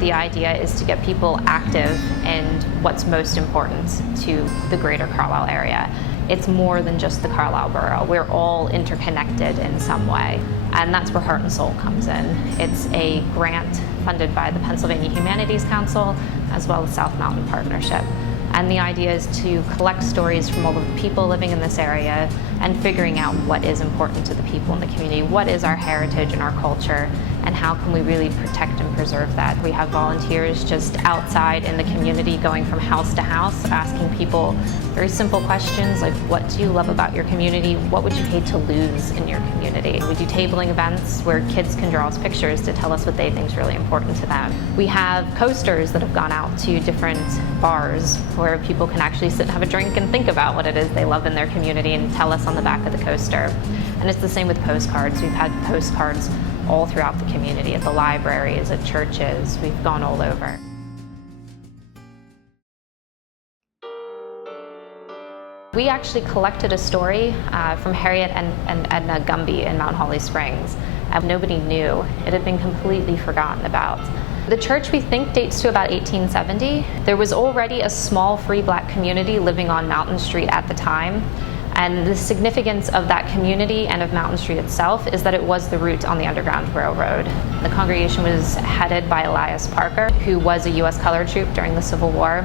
The idea is to get people active in what's most important to the Greater Carlisle area. It's more than just the Carlisle borough. We're all interconnected in some way, and that's where Heart and Soul comes in. It's a grant funded by the Pennsylvania Humanities Council as well as South Mountain Partnership. And the idea is to collect stories from all of the people living in this area and figuring out what is important to the people in the community, what is our heritage and our culture, and how can we really protect and preserve that. We have volunteers just outside in the community going from house to house, asking people very simple questions like, what do you love about your community? What would you hate to lose in your community? We do tabling events where kids can draw us pictures to tell us what they think is really important to them. We have coasters that have gone out to different bars where people can actually sit and have a drink and think about what it is they love in their community and tell us on the back of the coaster. And it's the same with postcards. We've had postcards all throughout the community, at the libraries, at churches. We've gone all over. We actually collected a story from Harriet and Edna Gumby in Mount Holly Springs. Nobody knew. It had been completely forgotten about. The church, we think, dates to about 1870. There was already a small free black community living on Mountain Street at the time. And the significance of that community and of Mountain Street itself is that it was the route on the Underground Railroad. The congregation was headed by Elias Parker, who was a U.S. colored troop during the Civil War.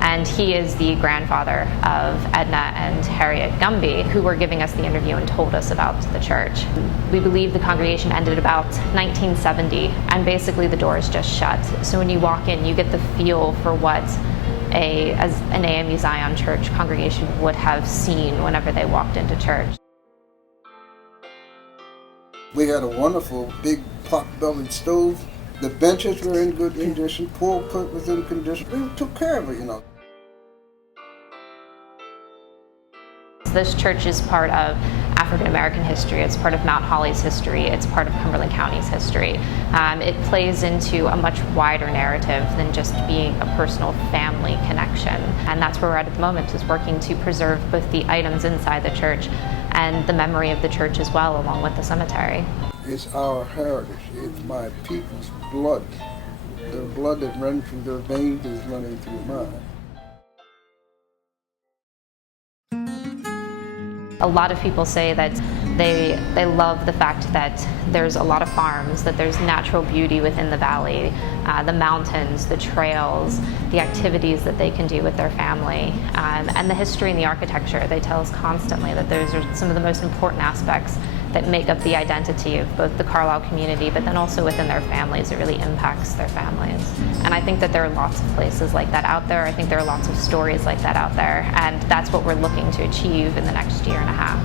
And he is the grandfather of Edna and Harriet Gumby, who were giving us the interview and told us about the church. We believe the congregation ended about 1970, and basically the doors just shut. So when you walk in, you get the feel for what as an AME Zion Church congregation would have seen whenever they walked into church. We had a wonderful big pot-bellied stove. The benches were in good condition, pulpit was in condition. We took care of it, you know. This church is part of African American history, it's part of Mount Holly's history, it's part of Cumberland County's history. It plays into a much wider narrative than just being a personal family connection. And that's where we're at the moment, is working to preserve both the items inside the church and the memory of the church as well, along with the cemetery. It's our heritage, it's my people's blood. The blood that runs through their veins is running through mine. A lot of people say that they love the fact that there's a lot of farms, that there's natural beauty within the valley, the mountains, the trails, the activities that they can do with their family, and the history and the architecture. They tell us constantly that those are some of the most important aspects that make up the identity of both the Carlisle community, but then also within their families. It really impacts their families. And I think that there are lots of places like that out there. I think there are lots of stories like that out there, and that's what we're looking to achieve in the next year and a half.